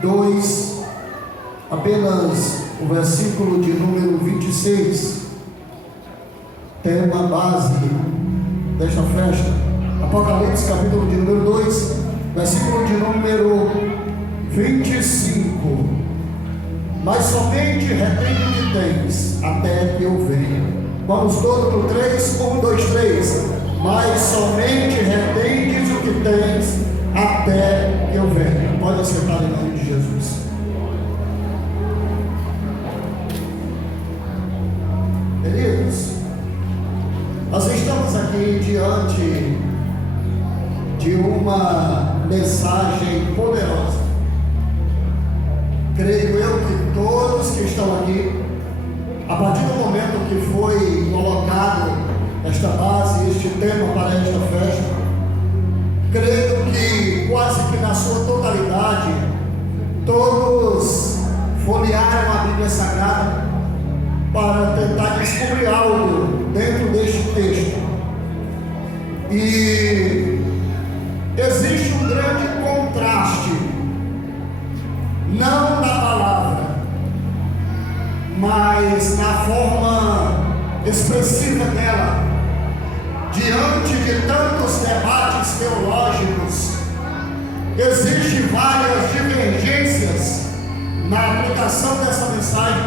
2, apenas o versículo de número 26, tema base desta festa. Apocalipse, capítulo de número 2, versículo de número 25. Mas somente retém o que tens, até que eu venha. Vamos todos no 3, 1, 2, 3. Mas somente retendes o que tens, até que eu venha. Pode acertar em nome de Jesus. Queridos, nós estamos aqui diante de uma mensagem poderosa. Creio eu que todos que estão aqui, a partir do momento que foi colocado esta base, este tema para esta festa, creio que quase que na sua totalidade, todos folhearam a Bíblia Sagrada para tentar descobrir algo dentro deste texto. E existe um grande contraste, não na palavra, mas na forma expressiva dela, diante de tantos debates teológicos. Existem várias divergências na aplicação dessa mensagem,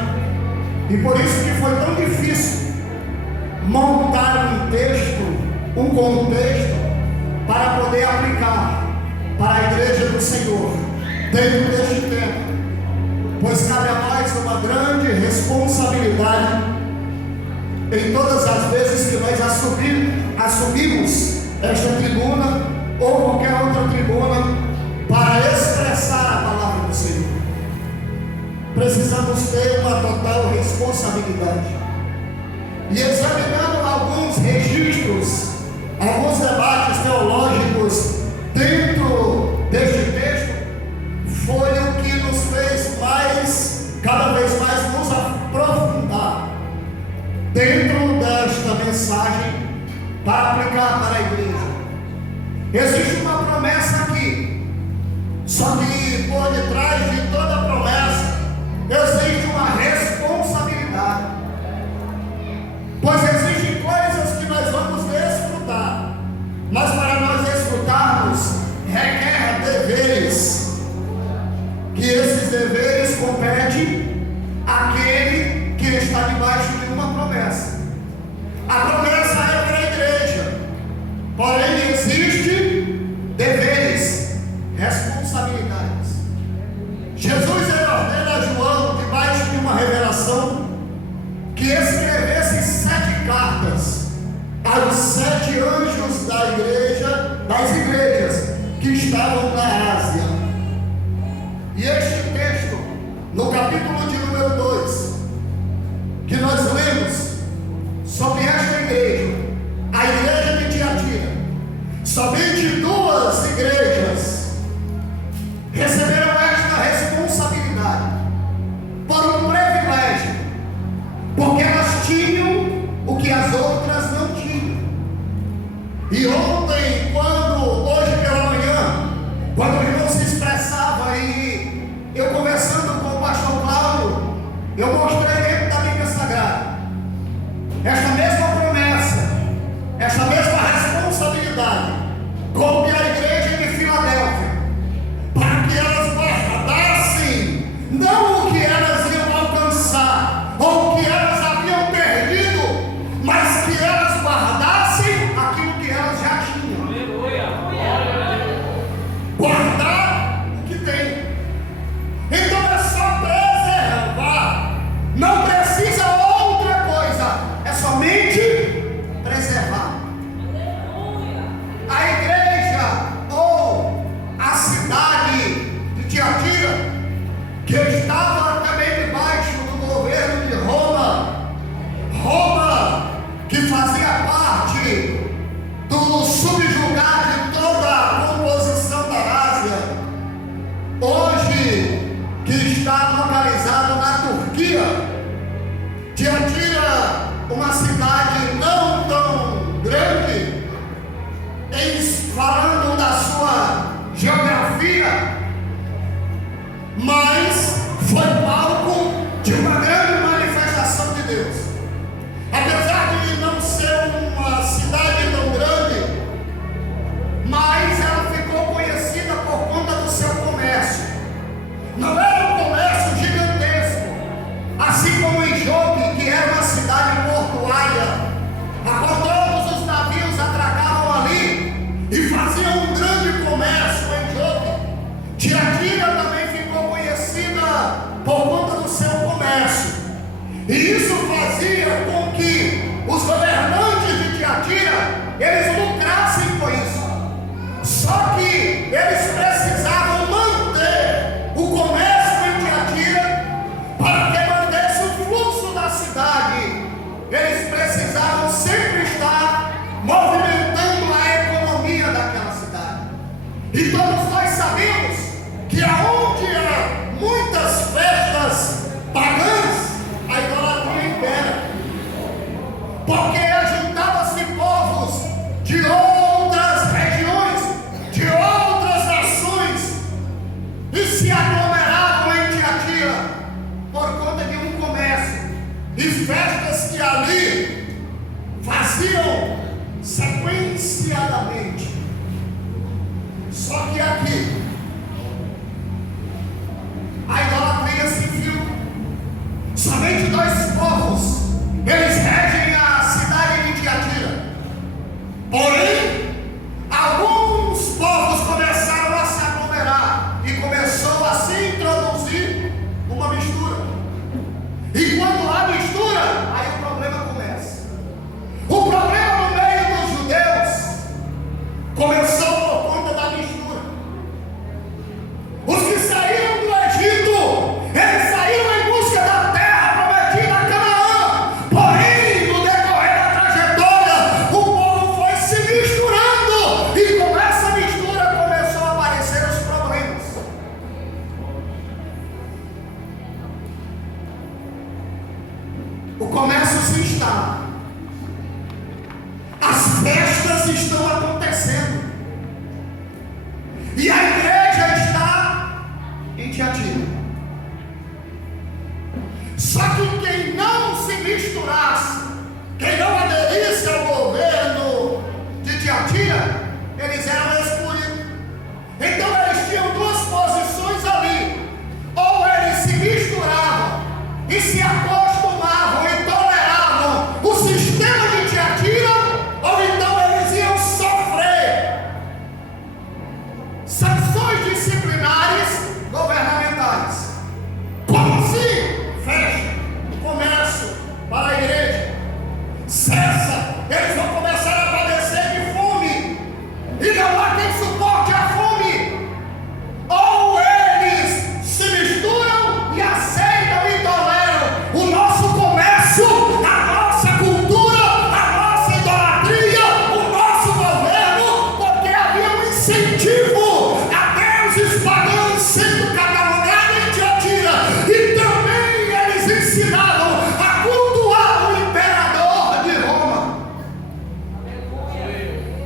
e por isso que foi tão difícil montar um texto, um contexto, para poder aplicar para a igreja do Senhor dentro deste tempo, pois cabe a nós uma grande responsabilidade em todas as vezes que nós assumimos esta tribuna ou qualquer outra tribuna para expressar a palavra do Senhor. Precisamos ter uma total responsabilidade. E examinando alguns registros, alguns debates teológicos dentro deste texto, foi o que nos fez cada vez mais nos aprofundar dentro desta mensagem para aplicar para a igreja. Existe uma promessa aqui, só que por detrás de toda promessa existe uma responsabilidade, pois existem coisas que nós vamos desfrutar, mas para nós desfrutarmos requer deveres, que esses deveres competem àquele que está debaixo de uma promessa. A promessa é para a igreja, porém existem deveres, responsabilidades. Jesus ordena a João, debaixo de uma revelação, que escrevesse 7 cartas aos 7 anjos das igrejas que estavam na Ásia. E este texto, no capítulo de número 2, que nós lemos sobre esta igreja, a igreja de Tiatira, somente 2 igrejas receberam esta responsabilidade por um privilégio, porque elas tinham o que as outras não tinham. E hoje pela manhã, quando foi palco de uma grande manifestação de Deus. Apesar de não ser uma cidade tão grande, mas ela ficou conhecida por conta do seu comércio. Não era um comércio gigantesco, assim como em Jope, que era uma cidade portuária, a qual todos os navios atracavam ali e faziam um grande comércio em Jope. Tiatira também ficou conhecida por conta do seu comércio, e isso fazia com que os governantes de Tiatira eles lucrassem com isso. Só que eles precisavam manter o comércio em Tiatira para que mantesse o fluxo da cidade. Eles precisavam sempre estar movimentando a economia daquela cidade. E todos nós sabemos que aonde há muitas festas pagãs, a idolatria impera. Porque ajuntava-se povos de outras regiões, de outras nações, e se aglomeravam em Tiatira por conta de um comércio e festas que ali faziam sequenciadamente. Só que aqui a idolatria se infiltra. Somente dois povos eles regem a cidade de Tiatira. Porém, alguns povos começaram a se aglomerar e começou a se introduzir uma mistura. E quando há mistura, aí o problema começa. O problema no meio dos judeus começou por conta da mistura. Os que saíram do Egito, eles saíram em busca da terra prometida a Canaã. Porém, no decorrer da trajetória, o povo foi se misturando, e com essa mistura começou a aparecer os problemas. O comércio se instala, as festas estão acontecendo, e a igreja está em Tiatira. Só que quem não se misturasse, quem não aderisse ao governo de Tiatira, eles eram excluídos. Então eles tinham duas posições ali: ou eles se misturavam e se acostumavam e toleravam o sistema de Tiatira, ou então eles iam sofrer sanções disciplinares governamentais. Como assim? Fecha o comércio para a igreja, cessa, eles vão começar a padecer de fome, e não há quem suporte a fome. Ou eles se misturam e aceitam e toleram o nosso comércio, a nossa cultura, a nossa idolatria, o nosso governo, porque havia um incentivo a deuses pagãos sendo catalogados em Tiatira, e também eles ensinavam a cultuar o imperador de Roma.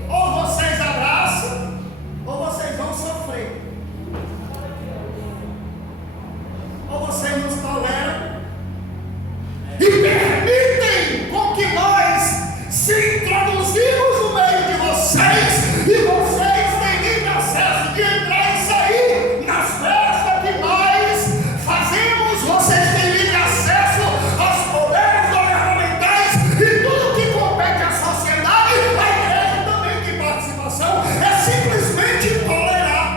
Ou vocês abraçam, ou vocês vão sofrer. Ou vocês nos toleram e permitem com que nós se introduzimos no meio de vocês, e vocês têm livre acesso de entrar e sair nas festas que nós fazemos. Vocês têm livre acesso aos poderes governamentais e tudo que compete à sociedade. A igreja também tem participação. É simplesmente tolerar.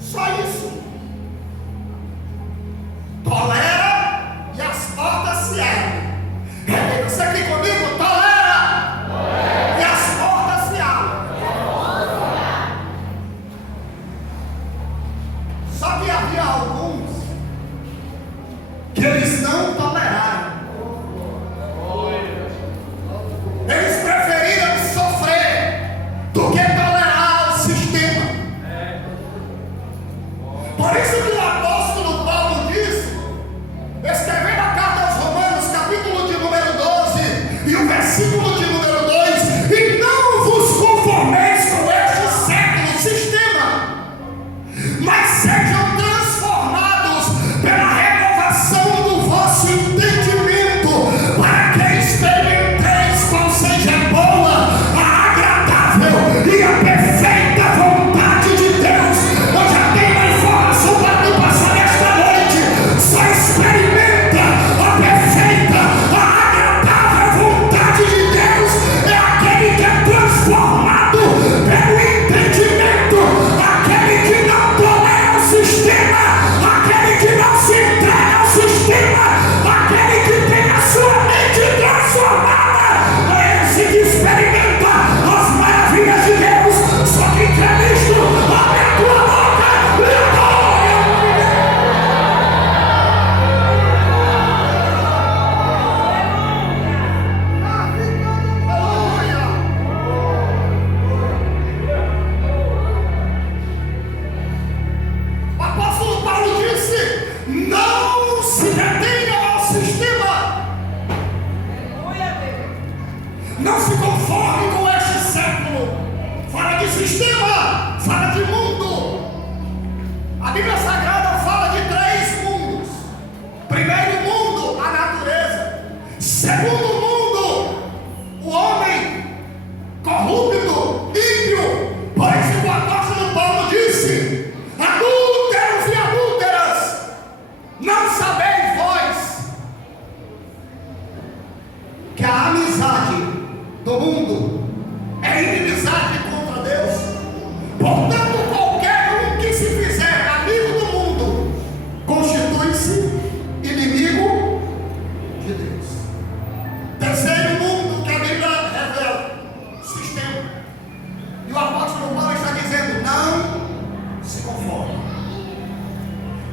Só isso. Tolera e as portas se abrem. Repita isso aqui comigo: tolera e as portas se abrem. Só que havia alguns que eles não toleraram. Eles preferiram sofrer do que tolerar o sistema. Por isso que o apóstolo Paulo diz, escrevendo a carta aos Romanos, capítulo de número 12 e o versículo de número 2: e não vos conformeis com este século sistema, mas sejam transformados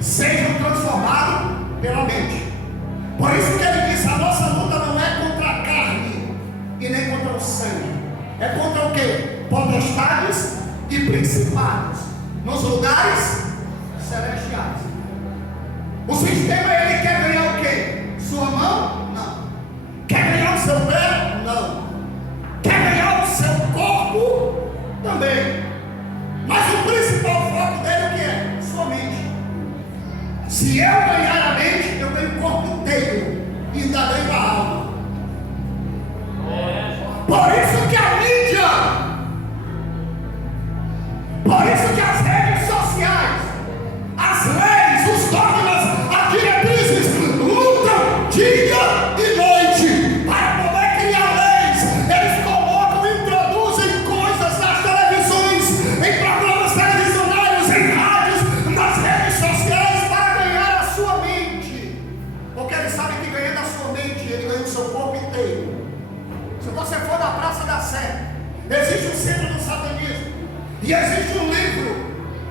sejam transformados pela mente. Por isso que ele disse: a nossa luta não é contra a carne e nem contra o sangue. É contra o quê? Potestades e principados nos lugares celestiais. O sistema, ele quer ganhar o quê? Sua mão? Não. Quer ganhar o seu pé? Não. Quer ganhar o seu corpo? Também. Mas o principal foco dele o que é? Sua mente. Se eu ganhar a mente, eu ganho o corpo inteiro e ainda ganho a alma. Por isso que a mídia, por isso que as redes sociais, as leis, os dogmas, as diretrizes lutam dia e noite para poder criar leis. Eles colocam, introduzem coisas nas televisões, em programas televisionários, em rádios, nas redes sociais para ganhar a sua mente. Porque eles sabem que ganhando a sua mente, ele ganha o seu corpo inteiro. Se você for na Praça da Sé, existe o centro do satanismo e existe um livro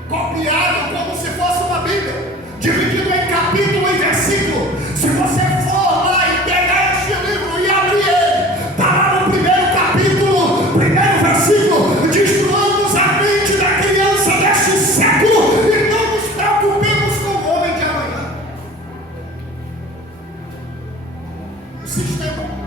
copiado como se fosse uma Bíblia, dividido em capítulo e versículo. Se você for lá e pegar este livro e abrir ele, está lá no primeiro capítulo, primeiro versículo: destruamos a mente da criança deste século e não nos preocupemos com o homem de amanhã. O sistema.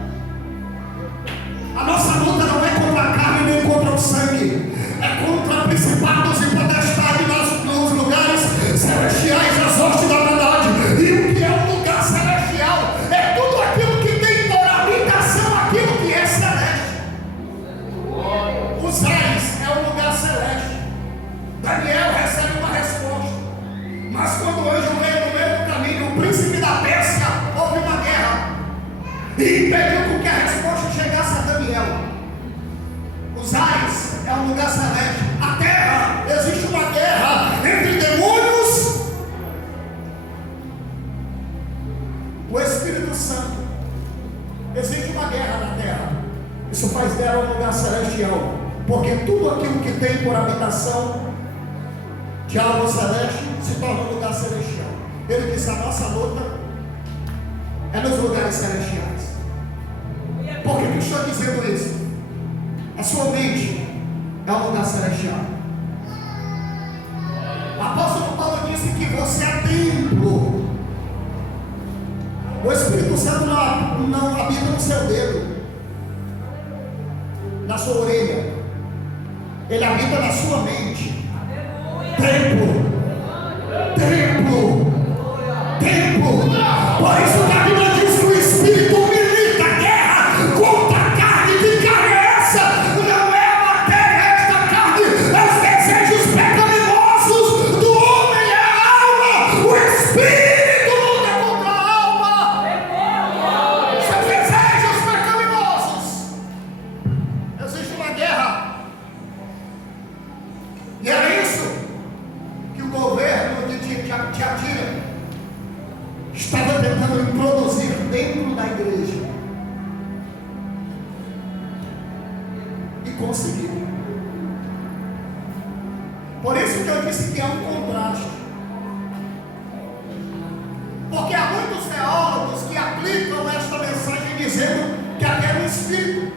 A nossa luta não é contra a carne nem contra o sangue, é contra principados e potestades nos lugares celestiais, as hostes da maldade. E o que é um lugar celestial? É tudo aquilo que tem por habitação aquilo que é celeste. Os ares é um lugar celeste. Daniel recebe uma resposta, mas quando o anjo veio no meio do caminho, o príncipe da Pérsia, houve uma guerra e impediu que a resposta chegasse a Daniel. Os ares é um lugar celeste. A terra, existe uma guerra entre demônios. O Espírito Santo, existe uma guerra na terra. Isso faz dela um lugar celestial, porque tudo aquilo que tem por habitação de algo celeste se torna um lugar celestial. Ele disse: a nossa luta é nos lugares celestiais. Por que eu estou dizendo isso? A sua mente é um lugar celestial. O apóstolo Paulo disse que você é templo. O Espírito Santo não habita no seu dedo, na sua orelha. Ele habita na sua mente. Templo. Templo. Templo. Por isso que a Bíblia diz que o Espírito milita a guerra contra a carne. Que carne é essa? Não é a matéria, esta carne. É os desejos pecaminosos do homem, é a alma. O Espírito luta contra a alma. Seus desejos pecaminosos. Existe uma guerra. E é isso que o governo de Tiatira estava tentando introduzir dentro da igreja. E conseguiu. Por isso que eu disse que é um contraste. Porque há muitos teólogos que aplicam esta mensagem dizendo que aqui é um espírito.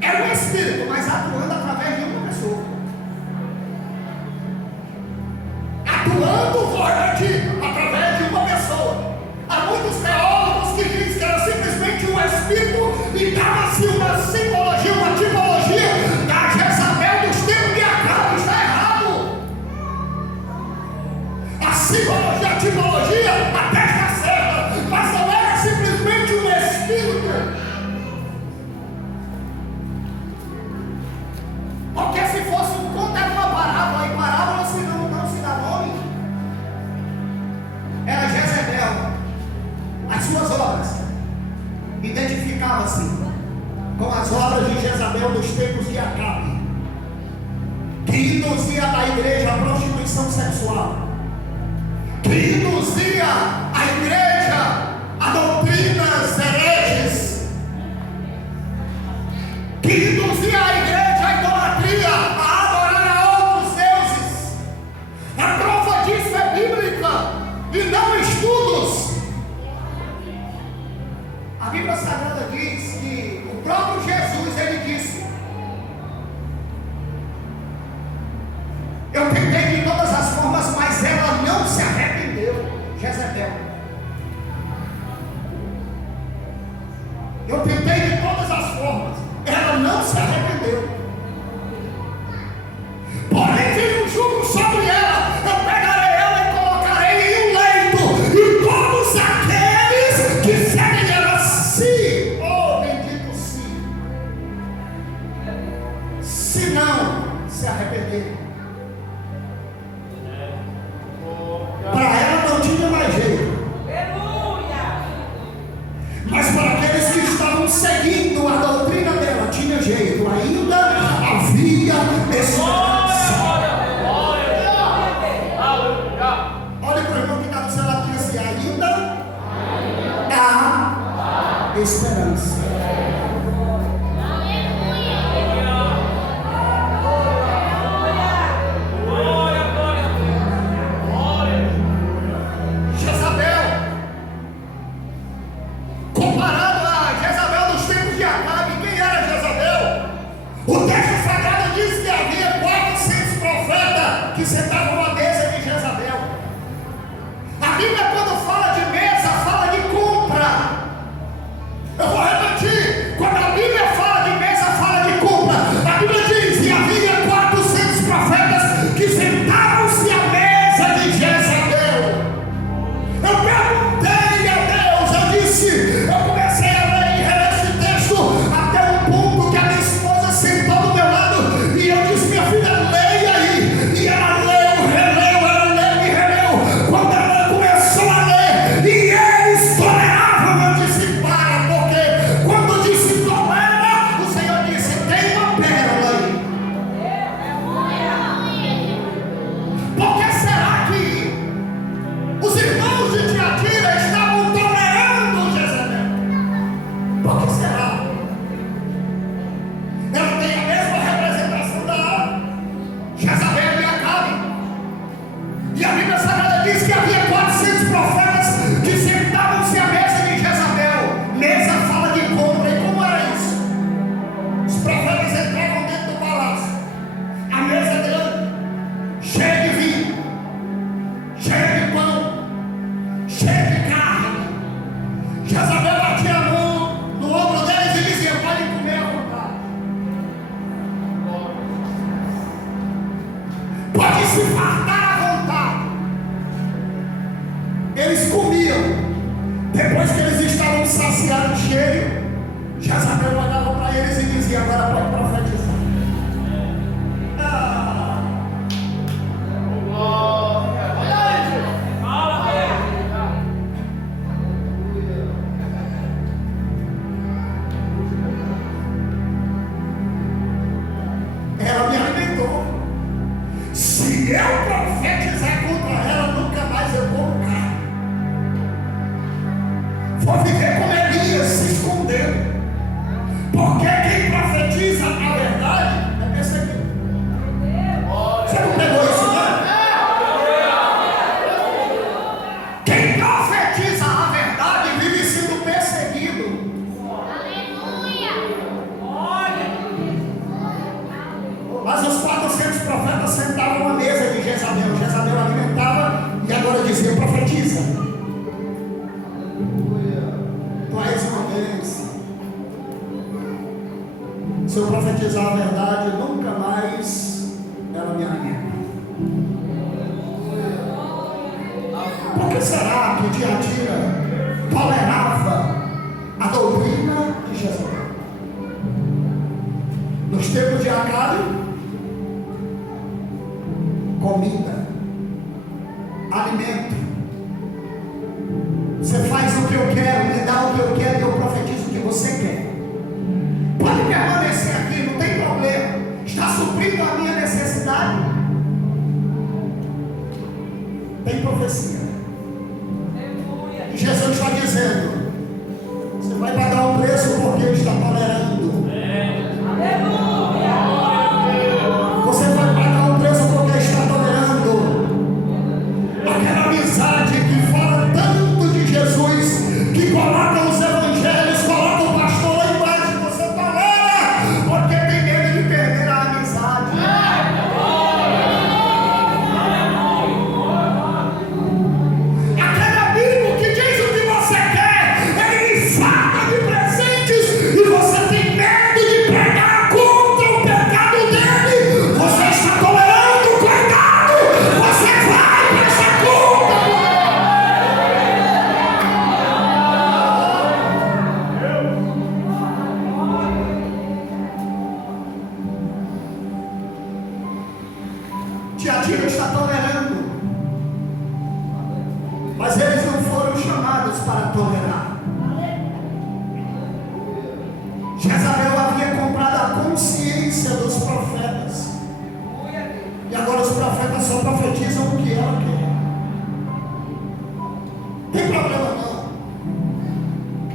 É um espírito, mas atuando através de uma pessoa. Atuando através de uma pessoa. Há muitos teólogos que dizem que era simplesmente um espírito e dava-se uma simbologia, uma tipologia da Jezabel dos tempos de Acabe. Está errado. A simbologia, a tipologia até está certa, mas não era simplesmente um espírito. Porque se fosse contar uma parábola, e parábola não se dá nome, era Jezebel. As suas obras identificavam-se com as obras de Jezabel dos tempos de Acabe, que induzia a igreja à prostituição sexual, que induzia a igreja a doutrinas hereges, que induzia a igreja à idolatria, a adorar a outros deuses, a que sentavam à mesa de Jezabel. A Bíblia, quando fala de mesa, fala de compra. Eu vou repetir: quando a Bíblia fala de mesa, fala de compra. A Bíblia diz: e havia 400 profetas que sentavam-se à mesa de Jezabel. Eu perguntei a Deus, eu disse, eu comecei a ler e reler esse texto até um ponto que a minha esposa sentou do meu lado e eu disse: minha filha, leia aí. E ela leu, releu, ela leu e releu. Quando ela começou a ler, e eles toleravam, eu disse: para, porque quando disse tolera, o Senhor disse: tem uma pérola aí. Por que será que os irmãos de Tiatira estavam tolerando Jezabel? Por que será? Ela tem a mesma representação da Jezabel e Acabe. E a Bíblia Sagrada diz que havia 400 profetas que sentavam-se à mesa de Jezabel. Mesa fala de compra. E como era isso? Os profetas entravam dentro do palácio. A mesa grande, cheia de vinho, cheia de pão, cheia de carne. Jezabel batia a mão no ombro deles e dizia: podem comer à vontade. Pode se fartar à vontade. Eles comiam. Depois que eles estavam saciados, cheios, Jezabel olhava para eles e dizia: agora pode profetizar. Ela me alimentou. Se eu profetizar contra ela, nunca mais eu como carne. Vou viver como Elias, se escondendo. Porque quem profetiza a verdade é perseguido. Você não pegou isso, não? Quem profetiza a verdade vive sendo perseguido. Mas os 400 profetas sentavam à mesa de Jezabel. Jezabel alimentava e agora dizia: profetiza. Mais uma vez, se eu profetizar a verdade, nunca mais ela me alimenta. Por que será que Tiatira tolerava a doutrina de Jezabel? Nos tempos de Acabe, comida, alimento. Você faz o que eu quero, me dá o que eu quero e eu profetizo o que você quer. Pode permanecer aqui, não tem problema. Está suprindo a minha necessidade. Tem profecia. E Jesus está dizendo: você vai pagar um preço porque está tolerando. Você vai pagar um preço porque está tolerando. Aquela amizade que fala tanto de Jesus, que coloca os evangelhos, coloca o pastor lá embaixo, você tolera porque tem medo de perder a amizade. Aquele amigo que diz o que você quer, ele lhe farta de presentes e você tem medo de pregar contra o pecado dele. Você está tolerando o pecado, você vai prestar conta. Tiatira está tolerando, mas eles não foram chamados para tolerar. Jezabel havia comprado a consciência dos profetas, e agora os profetas só profetizam o que ela quer. Tem problema não.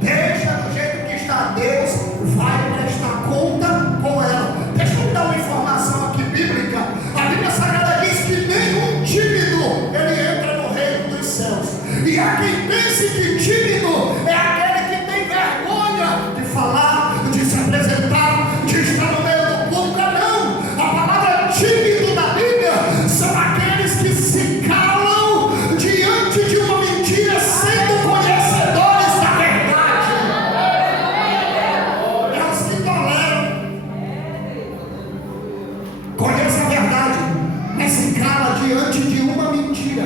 Deixa do jeito que está. Deus vai prestar conta com ela. Deixa eu dar uma informação aqui bíblica. A Bíblia Sagrada diz que nenhum tímido ele entra no reino dos céus. E há quem pense que tímido é aquele que tem vergonha de falar, de se apresentar, de estar no meio do povo. Não. A palavra tímido na Bíblia são aqueles diante de uma mentira.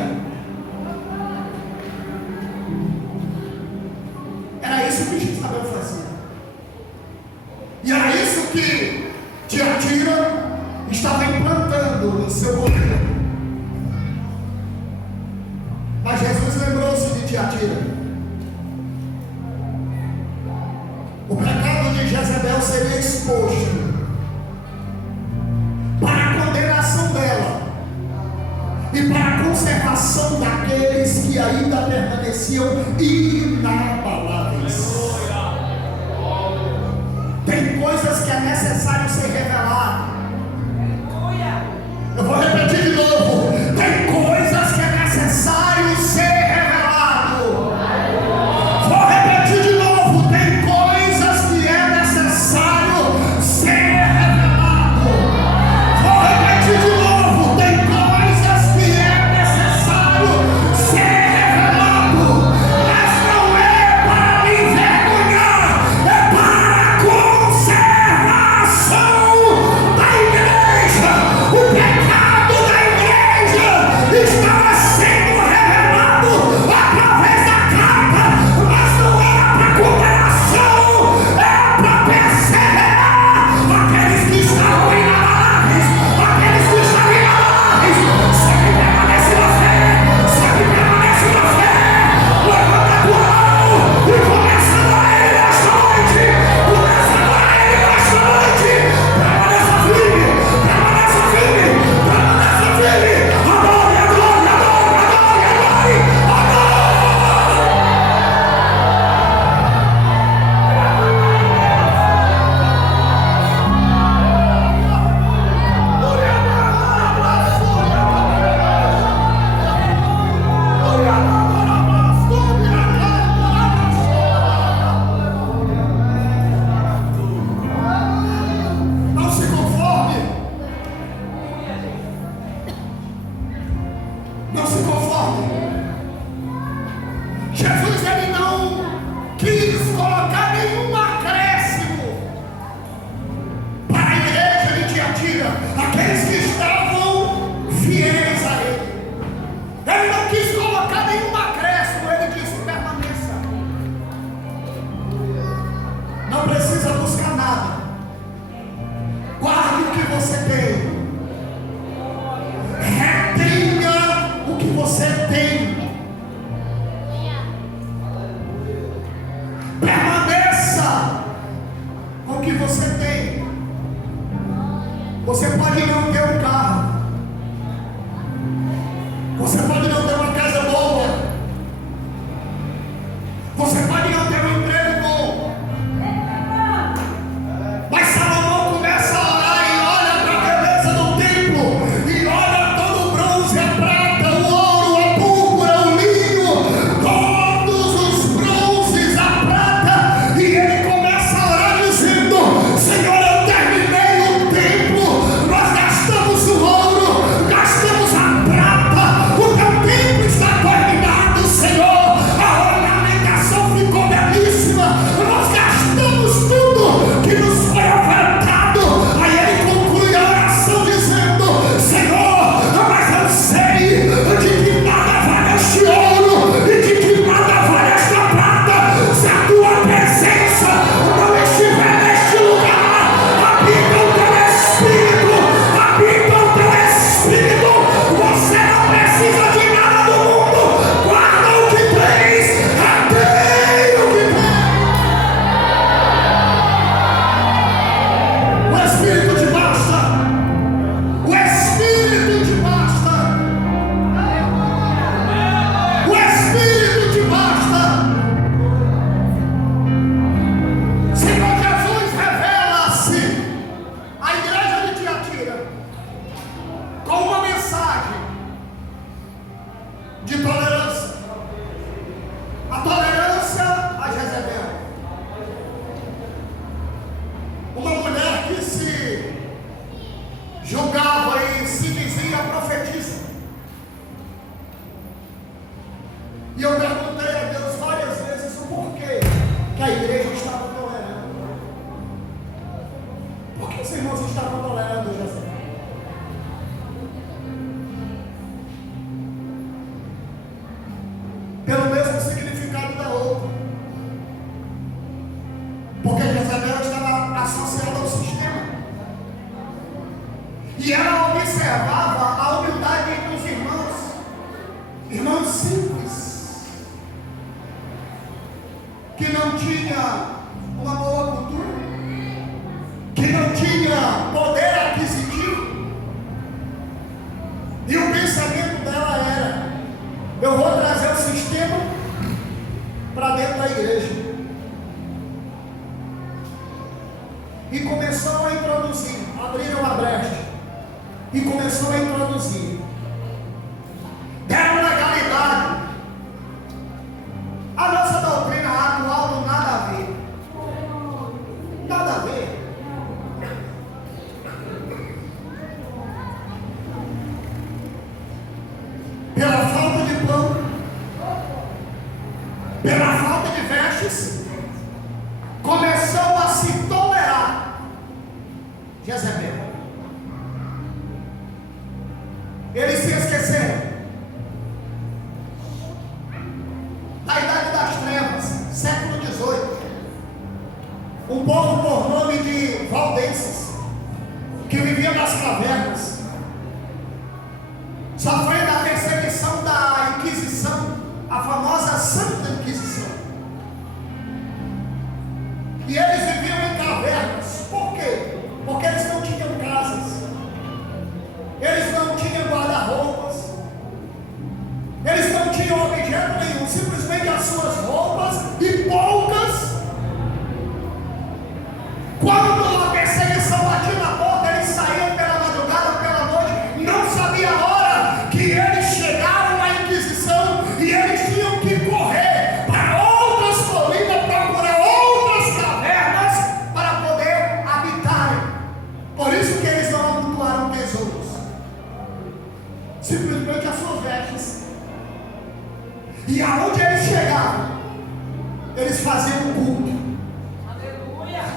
Era isso que Jezabel fazia. E era isso que Tiatira estava implantando em seu governo. Mas Jesus lembrou-se de Tiatira. O pecado de Jezabel seria exposto para a condenação dela e para a conservação daqueles que ainda permaneciam inabaláveis. Tem coisas que é necessário ser revelado. Eu vou repetir de novo. Tem coisas que é necessário ser revelado. Vou repetir de novo. Tem coisas que é necessário ser revelado. Vou repetir de novo. Tem coisas que é necessário ser revelado. Mas não é para me envergonhar, é para a conservação da igreja. O pecado da igreja estava sendo revelado através da carta, mas não era para condenação, era para perseverar aqueles que estavam inabaláveis, aqueles que estavam inabaláveis. Só que permanece na fé, só que permanece na fé. Levanta a tua mão e começa a dar ele esta noite. Começa a dar ele esta noite. Permaneça firme, permaneça firme, permaneça firme. Adore, adore, adore, adore, adore, adore. Não se conforme. Não se conforme. Jesus, ele não quis colocar nenhum acréscimo para a igreja de Tiatira, aqueles que estavam fiéis a ele. Ele não quis colocar nenhum acréscimo, ele disse: permaneça. Não precisa buscar nada. Guarde o que você tem. Retenha o que você tem. Permaneça com o que você tem. Você pode não ter um carro. Você pode não ter uma casa boa. Você pode não ter um emprego bom. Mas Salomão começa a orar e olha para a beleza do templo, e olha todo o bronze, a prata, o ouro, a púrpura, o linho, todos os bronzes, a prata, e ele começa a orar dizendo: Senhor, eu terminei o templo, nós gastamos o ouro, gastamos a prata, o teu templo está terminado, Senhor. A ornamentação ficou belíssima, nós gastamos tudo que nos foi ofertado. Aí ele conclui a oração dizendo: Senhor, mas eu sei de que nada vale este ouro e de que nada vale esta prata se a tua presença não estiver neste lugar. Habita o teu Espírito, habita o teu Espírito. Você não precisa de nada do mundo. Guarda o que tens, retém o que tens. O Espírito te basta. O Espírito te basta. O Espírito te basta. Senhor Jesus, revela-se à igreja de Tiatira com uma mensagem de tolerância. A tolerância a Jezabel. Uma mulher que se julgava e se dizia profetisa. E eu perguntei a Deus várias vezes o porquê que a igreja estava tolerando. Por que os irmãos estavam tolerando Jezabel? observava a humildade entre os irmãos, irmãos simples, que não tinha uma boa cultura, que não tinha poder aquisitivo, e o pensamento dela era: eu vou trazer o sistema para dentro da igreja. E começou a introduzir, abriram a brecha, e começou a introduzir, deram legalidade. A nossa doutrina atual não nada a ver, nada a ver. Pela falta de pão, pela falta de vestes, começou a se tolerar Jezebel. Eles se esqueceram da idade das trevas, século XVIII. Um povo por nome de valdenses, que vivia nas cavernas, sofrendo a perseguição da Inquisição, a famosa Santa Inquisição. E eles viviam em cavernas. Por quê? Porque eles não tinham casas, eles não tinham guarda-roupas, eles não tinham objeto nenhum, simplesmente as suas roupas e poucas. Quando a perseguição batia na porta, eles saíam pela madrugada, pela noite, não sabia a hora que eles chegaram à Inquisição, e eles tinham que correr para outras colinas, procurar outras cavernas para poder habitarem. Por isso que eles não amontoaram tesouros, simplesmente as suas vestes. E aonde eles chegavam, eles faziam um culto.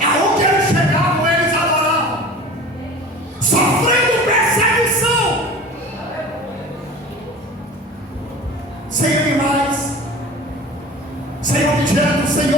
Aonde eles chegavam, eles adoravam, sofrendo perseguição, sem animais, sem objetos, sem